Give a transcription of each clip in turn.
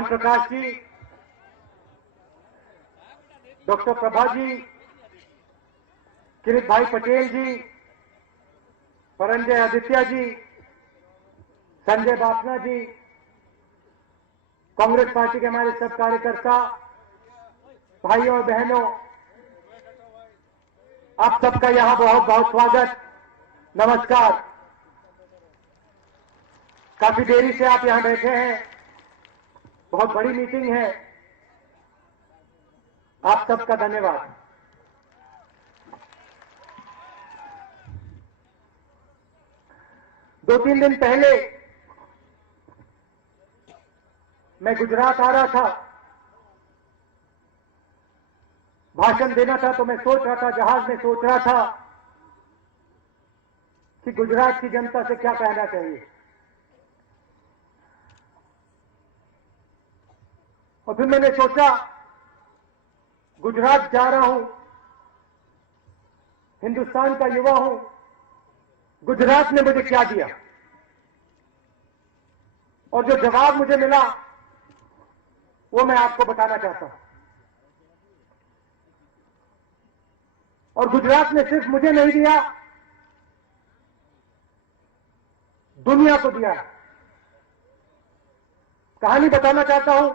Mohan Prakash ji, doctor Prabha ji, किरीट भाई पटेल जी, परंजय आदित्य जी, संजय बापना जी, Congress party के हमारे सब कार्यकर्ता, भाइयों और बहनों, आप सबका यहां बहुत बहुत स्वागत, नमस्कार। काफी देरी से आप यहां बैठे हैं, बहुत बड़ी मीटिंग है, आप सबका धन्यवाद। दो तीन दिन पहले मैं गुजरात आ रहा था, भाषण देना था, तो मैं सोच रहा था, जहाज में सोच रहा था कि गुजरात की जनता से क्या कहना चाहिए। और फिर मैंने सोचा, गुजरात जा रहा हूं, हिंदुस्तान का युवा हूं, गुजरात ने मुझे क्या दिया, और जो जवाब मुझे मिला वो मैं आपको बताना चाहता हूं। और गुजरात ने सिर्फ मुझे नहीं दिया, दुनिया को दिया। कहानी बताना चाहता हूं।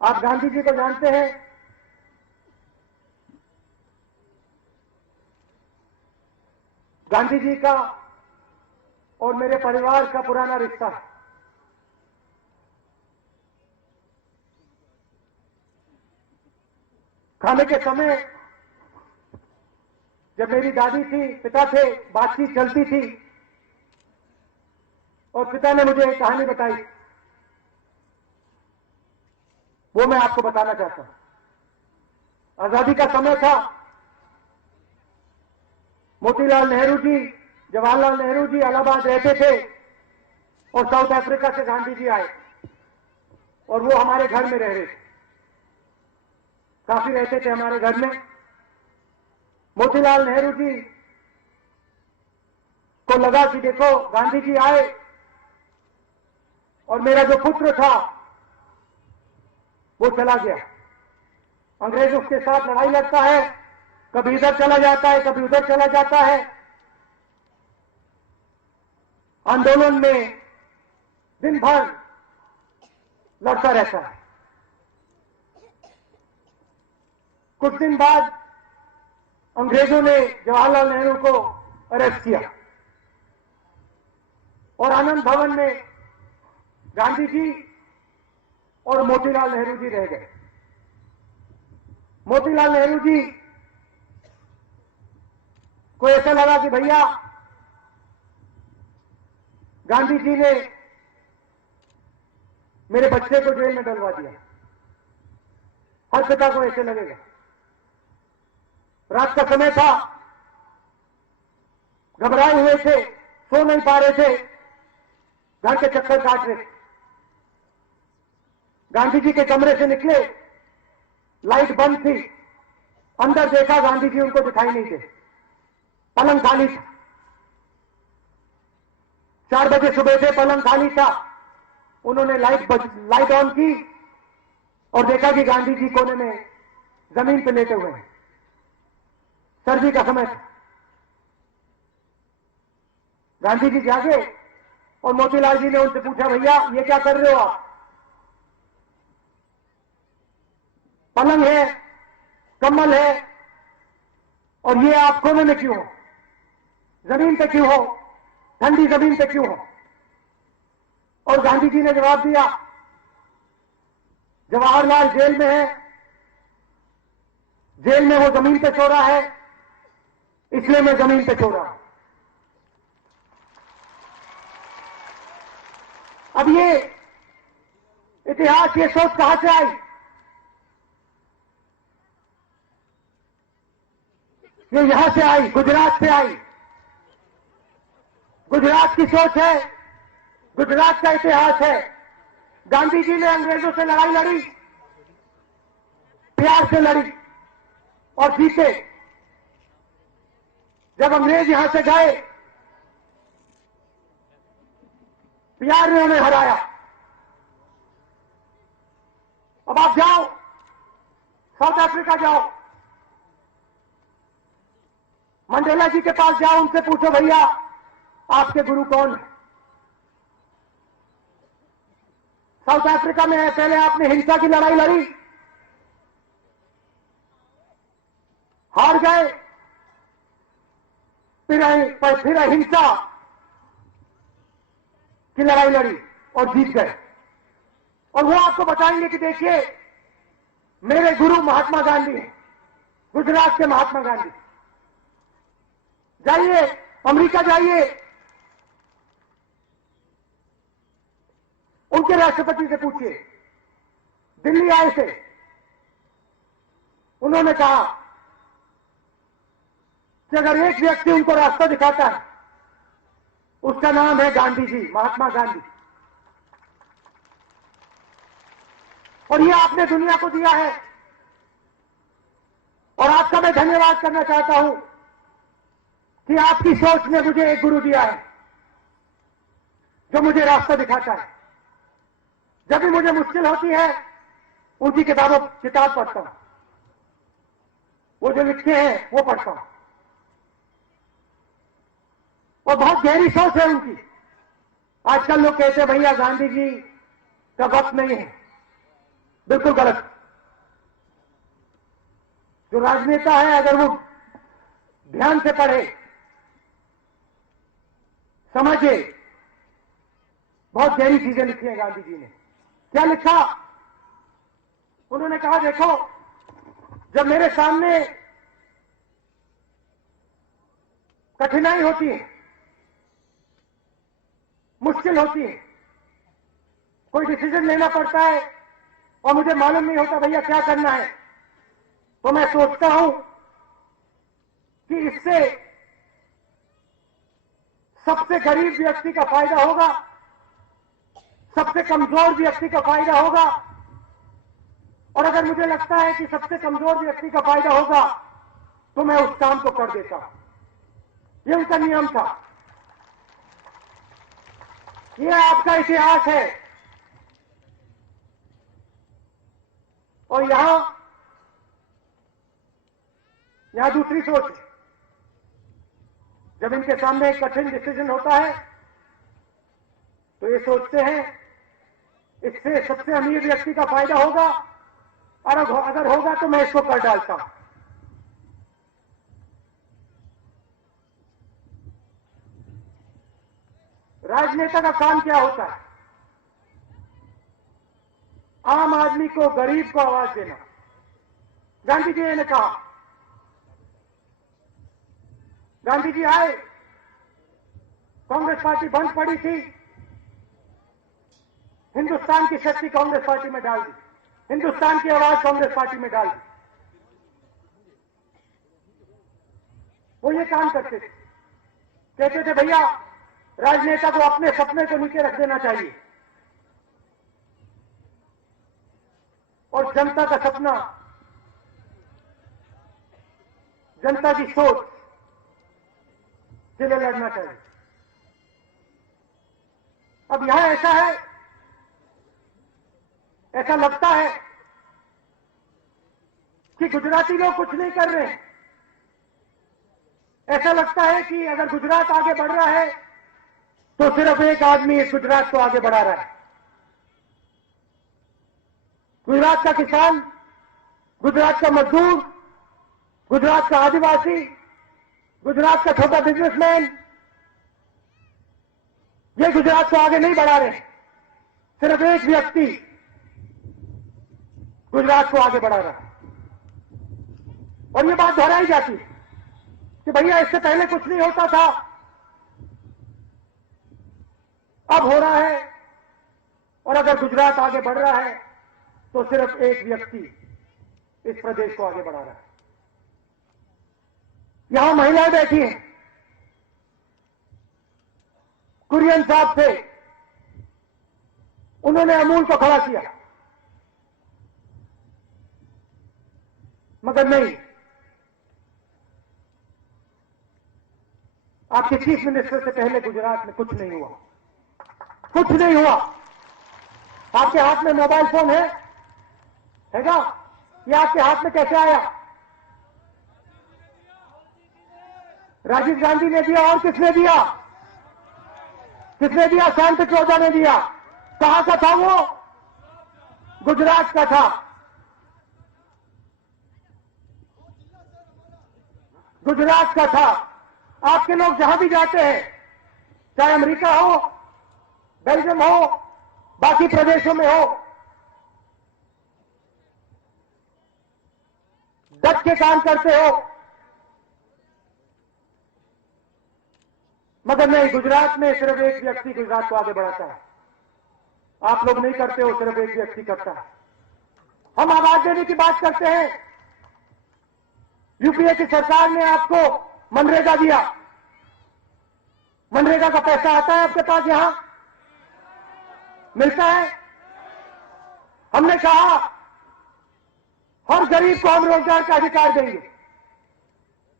आप गांधी जी को जानते हैं। गांधी जी का और मेरे परिवार का पुराना रिश्ता है। खाने के समय जब मेरी दादी थी, पिता थे, बातचीत चलती थी और पिता ने मुझे एक कहानी बताई, वो मैं आपको बताना चाहता हूं। आजादी का समय था, मोतीलाल नेहरू जी, जवाहरलाल नेहरू जी इलाहाबाद रहते थे और साउथ अफ्रीका से गांधी जी आए और वो हमारे घर में रह रहे थे, काफी रहते थे हमारे घर में। मोतीलाल नेहरू जी को लगा कि देखो गांधी जी आए और मेरा जो पुत्र था वो चला गया, अंग्रेजों के साथ लड़ाई लड़ता है, कभी इधर चला जाता है, कभी उधर चला जाता है, आंदोलन में दिन भर लड़ता रहता है। कुछ दिन बाद अंग्रेजों ने जवाहरलाल नेहरू को अरेस्ट किया और आनंद भवन में गांधी जी और मोतीलाल नेहरू जी रह गए। मोतीलाल नेहरू जी को ऐसा लगा कि भैया गांधी जी ने मेरे बच्चे को जेल में डलवा दिया। हर पिता को ऐसे लगेगा। रात का समय था, घबराए हुए थे, सो नहीं पा रहे थे, घर के चक्कर काट रहे। गांधी जी के कमरे से निकले, लाइट बंद थी, अंदर देखा गांधी जी उनको दिखाई नहीं थे, पलंग खाली था। 4 बजे सुबह से पलंग खाली था। उन्होंने लाइट ऑन की और देखा कि गांधी जी कोने में जमीन पर लेटे हुए हैं। सर्दी का समय था। गांधी जी जागे और मोतीलाल जी ने उनसे पूछा, भैया ये क्या कर रहे हो आप? पलंग है, कम्बल है, और ये आप कोने में क्यों हो? जमीन पे क्यों हो? ठंडी जमीन पे क्यों हो? और गांधी जी ने जवाब दिया, जवाहरलाल जेल में है, जेल में वो जमीन पे सो रहा है, इसलिए मैं जमीन पे सो रहा हूं। अब ये इतिहास, ये सोच कहां से आई? ये यहां से आई, गुजरात से आई। गुजरात की सोच है, गुजरात का इतिहास है। गांधी जी ने अंग्रेजों से लड़ाई लड़ी, प्यार से लड़ी और जीते। जब अंग्रेज यहां से गए प्यार ने उन्हें हराया। अब आप जाओ, साउथ अफ्रीका जाओ, मंडेला जी के पास जाओ, उनसे पूछो भैया आपके गुरु कौन है। साउथ अफ्रीका में है, पहले आपने हिंसा की लड़ाई लड़ी, हार गए, फिर हिंसा की लड़ाई लड़ी और जीत गए। और वो आपको बताएंगे कि देखिए मेरे गुरु महात्मा गांधी हैं, गुजरात के महात्मा गांधी। जाइए अमेरिका जाइए, उनके राष्ट्रपति से पूछिए, दिल्ली आए थे, उन्होंने कहा कि अगर एक व्यक्ति उनको रास्ता दिखाता है उसका नाम है गांधी जी, महात्मा गांधी। और ये आपने दुनिया को दिया है। और आपका मैं धन्यवाद करना चाहता हूं कि आपकी सोच ने मुझे एक गुरु दिया है जो मुझे रास्ता दिखाता है। जब भी मुझे मुश्किल होती है उनकी किताब पढ़ता हूं, वो जो लिखे हैं वो पढ़ता हूं। और बहुत गहरी सोच है उनकी। आजकल लोग कहते हैं भैया गांधी जी का वक्त नहीं है, बिल्कुल गलत। जो राजनेता है अगर वो ध्यान से पढ़े, समझे, बहुत गहरी चीजें लिखी हैं गांधी जी ने। क्या लिखा? उन्होंने कहा देखो, जब मेरे सामने कठिनाई होती है, मुश्किल होती है, कोई डिसीजन लेना पड़ता है और मुझे मालूम नहीं होता भैया क्या करना है, तो मैं सोचता हूं कि इससे सबसे गरीब व्यक्ति का फायदा होगा, सबसे कमजोर व्यक्ति का फायदा होगा। और अगर मुझे लगता है कि सबसे कमजोर व्यक्ति का फायदा होगा तो मैं उस काम को कर देता हूं। ये उनका नियम था। ये आपका इतिहास है। और यहां दूसरी सोच है। जब इनके सामने एक कठिन डिसीजन होता है तो ये सोचते हैं इससे सबसे अमीर व्यक्ति का फायदा होगा, और अगर होगा तो मैं इसको कर डालता हूं। राजनेता का काम क्या होता है? आम आदमी को, गरीब को आवाज देना। गांधी जी ने कहा, गांधी जी आए, कांग्रेस पार्टी बंद पड़ी थी, हिंदुस्तान की शक्ति कांग्रेस पार्टी में डाल दी, हिंदुस्तान की आवाज कांग्रेस पार्टी में डाल दी। वो ये काम करते थे। कहते थे भैया राजनेता को अपने सपने को नीचे रख देना चाहिए और जनता का सपना, जनता की सोच के लिए लड़ना चाहिए। अब यहां ऐसा है, ऐसा लगता है कि गुजराती लोग कुछ नहीं कर रहे हैं। ऐसा लगता है कि अगर गुजरात आगे बढ़ रहा है तो सिर्फ एक आदमी इस गुजरात को आगे बढ़ा रहा है। गुजरात का किसान, गुजरात का मजदूर, गुजरात का आदिवासी, गुजरात का छोटा बिजनेसमैन, ये गुजरात को आगे नहीं बढ़ा रहे। सिर्फ एक व्यक्ति गुजरात को आगे बढ़ा रहा है। और ये बात दोहराई जाती है कि भैया इससे पहले कुछ नहीं होता था, अब हो रहा है। और अगर गुजरात आगे बढ़ रहा है तो सिर्फ एक व्यक्ति इस प्रदेश को आगे बढ़ा रहा है। यहां महिलाएं बैठी हैं, कुरियन साहब थे, उन्होंने अमूल को खड़ा किया, मगर नहीं, आपके चीफ मिनिस्टर से पहले गुजरात में कुछ नहीं हुआ। कुछ नहीं हुआ। आपके हाथ में मोबाइल फोन है क्या? ये आपके हाथ में कैसे आया? राजीव गांधी ने दिया। और किसने दिया? किसने दिया? शांत पित्रोदा ने दिया। कहां का था वो? गुजरात का था। गुजरात का था। आपके लोग जहां भी जाते हैं, चाहे अमेरिका हो, बेल्जियम हो, बाकी प्रदेशों में हो, डट के काम करते हो। मगर नहीं, गुजरात में सिर्फ एक व्यक्ति गुजरात को आगे बढ़ाता है। आप लोग नहीं करते हो, सिर्फ एक व्यक्ति करता है। हम आवाज देने की बात करते हैं। यूपीए की सरकार ने आपको मनरेगा दिया। मनरेगा का पैसा आता है आपके पास? यहां मिलता है? हमने कहा हर गरीब को हम रोजगार का अधिकार देंगे,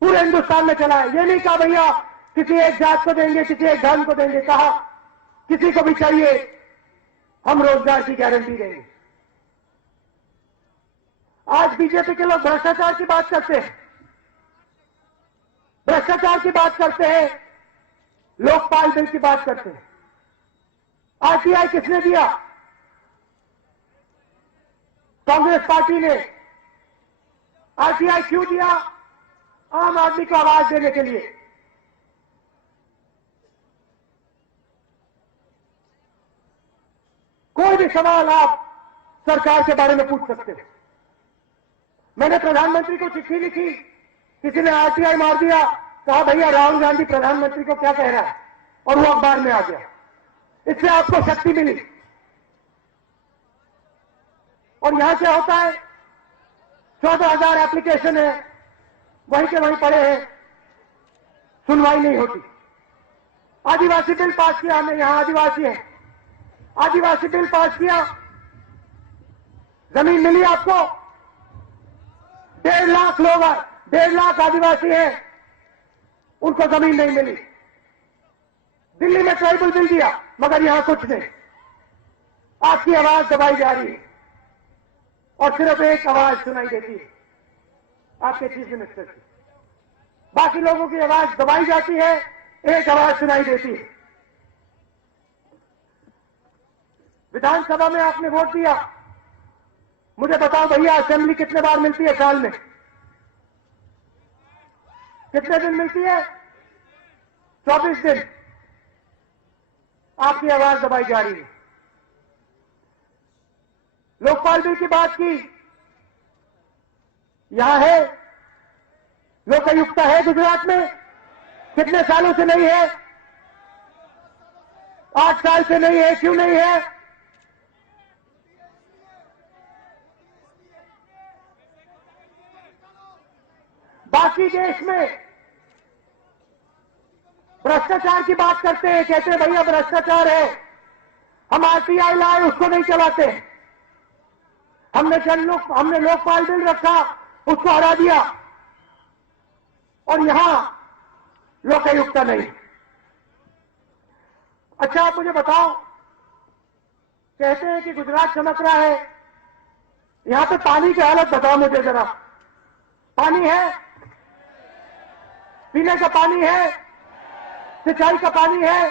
पूरे हिंदुस्तान में चला है। ये नहीं कहा भैया किसी एक जात को देंगे, किसी एक धर्म को देंगे। कहा किसी को भी चाहिए हम रोजगार की गारंटी देंगे। आज बीजेपी के लोग भ्रष्टाचार की बात करते हैं, भ्रष्टाचार की बात करते हैं, लोकपाल बिल की बात करते हैं। आरटीआई किसने दिया? कांग्रेस पार्टी ने। आरटीआई क्यों दिया? आम आदमी को आवाज देने के लिए। कोई भी सवाल आप सरकार के बारे में पूछ सकते हैं। मैंने प्रधानमंत्री को चिट्ठी लिखी, किसी ने आरटीआई मार दिया, कहा भैया राहुल गांधी प्रधानमंत्री को क्या कह रहा है, और वो अखबार में आ गया। इससे आपको शक्ति मिली। और यहां क्या होता है, 14,000 एप्लीकेशन है, वहीं के वहीं पड़े हैं, सुनवाई नहीं होती। आदिवासी बिल पास किया हमने, यहां आदिवासी है, आदिवासी बिल पास किया, जमीन मिली आपको? 1.5 लाख लोग, 1.5 लाख आदिवासी हैं, उनको जमीन नहीं मिली। दिल्ली में ट्राइबल बिल दिया, मगर यहां कुछ नहीं। आपकी आवाज दबाई जा रही है और सिर्फ एक आवाज सुनाई देती है, आपके चीफ मिनिस्टर की। बाकी लोगों की आवाज दबाई जाती है, एक आवाज सुनाई देती है। विधानसभा में आपने वोट दिया, मुझे बताओ भैया असेंबली कितने बार मिलती है साल में? कितने दिन मिलती है? 24 दिन। आपकी आवाज दबाई जा रही है। लोकपाल बिल की बात की, यहां है लोकायुक्त है गुजरात में, कितने सालों से नहीं है? 8 साल से नहीं है। क्यों नहीं है? बाकी देश में भ्रष्टाचार की बात करते हैं, कहते हैं भैया भ्रष्टाचार है, हम आरटीआई लाए, उसको नहीं चलाते। हमने लोकपाल बिल रखा, उसको हरा दिया, और यहां लोकायुक्त नहीं। अच्छा आप मुझे बताओ, कहते हैं कि गुजरात चमक रहा है, यहां पे पानी की हालत बताओ मुझे जरा। पानी है? पीने का पानी है? सिंचाई का पानी है?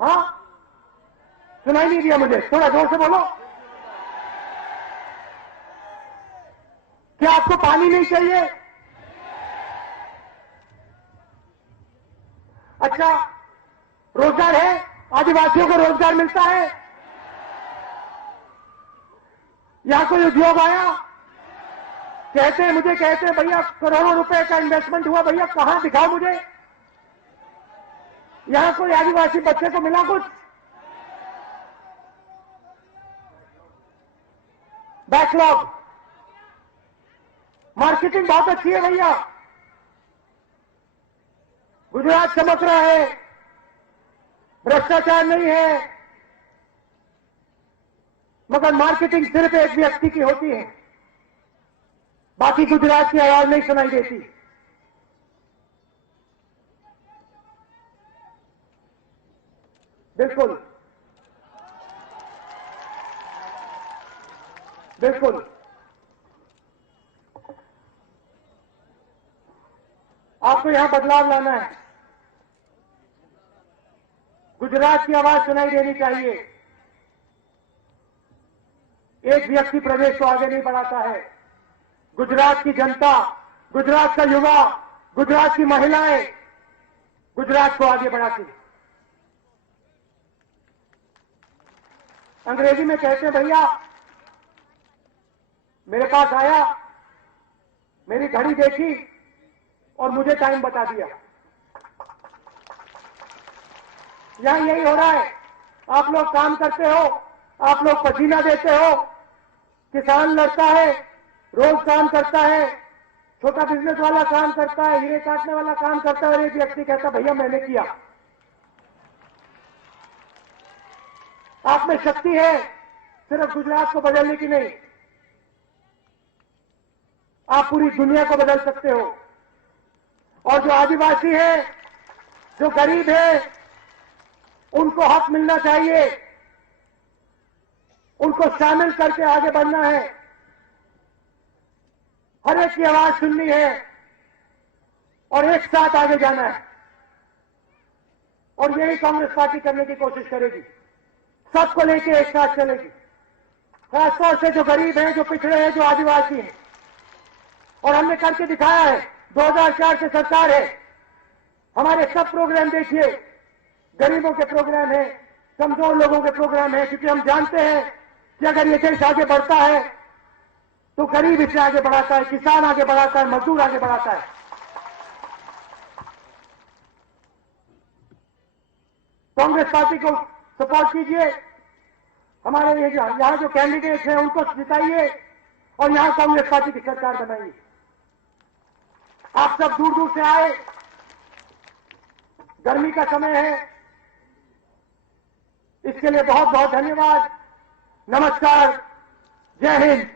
हाँ, सुनाई नहीं दिया मुझे, थोड़ा जोर से बोलो। क्या आपको पानी नहीं चाहिए? अच्छा, रोजगार है? आदिवासियों को रोजगार मिलता है? यहां कोई उद्योग आया? कहते हैं भैया करोड़ों रुपए का इन्वेस्टमेंट हुआ, भैया कहां, दिखाओ मुझे। यहां कोई आदिवासी बच्चे को मिला कुछ? बैकलॉग। मार्केटिंग बहुत अच्छी है भैया, गुजरात चमक रहा है, भ्रष्टाचार नहीं है, मगर मार्केटिंग सिर्फ एक व्यक्ति की होती है, बाकी गुजरात की आवाज नहीं सुनाई देती। बिल्कुल बिल्कुल आपको यहां बदलाव लाना है। गुजरात की आवाज सुनाई देनी चाहिए। एक व्यक्ति प्रदेश को आगे नहीं बढ़ाता है। गुजरात की जनता, गुजरात का युवा, गुजरात की महिलाएं गुजरात को आगे बढ़ाती है। अंग्रेजी में कहते हैं, भैया मेरे पास आया, मेरी घड़ी देखी और मुझे टाइम बता दिया। यहां यही हो रहा है। आप लोग काम करते हो, आप लोग पसीना देते हो, किसान लड़ता है, रोज काम करता है, छोटा बिजनेस वाला काम करता है, हीरे काटने वाला काम करता है, और एक व्यक्ति कहता भैया मैंने किया। आप में शक्ति है सिर्फ गुजरात को बदलने की नहीं, आप पूरी दुनिया को बदल सकते हो। और जो आदिवासी है, जो गरीब है, उनको हक मिलना चाहिए, उनको शामिल करके आगे बढ़ना है, हर एक की आवाज सुननी है और एक साथ आगे जाना है। और यही कांग्रेस पार्टी करने की कोशिश करेगी, सबको लेके एक साथ चलेगी, खासतौर से जो गरीब हैं, जो पिछड़े हैं, जो आदिवासी हैं। और हमने करके दिखाया है। 2004 से सरकार है, हमारे सब प्रोग्राम देखिए, गरीबों के प्रोग्राम है, कमजोर लोगों के प्रोग्राम है, क्योंकि हम जानते हैं कि अगर ये देश आगे बढ़ता है तो गरीब इसे आगे बढ़ाता है, किसान आगे बढ़ाता है, मजदूर आगे बढ़ाता है। कांग्रेस पार्टी को सपोर्ट कीजिए, हमारे यहां जो कैंडिडेट्स हैं उनको जिताइए और यहां कांग्रेस पार्टी की सरकार बनाइए। आप सब दूर दूर से आए, गर्मी का समय है, इसके लिए बहुत बहुत धन्यवाद। नमस्कार, जय हिंद।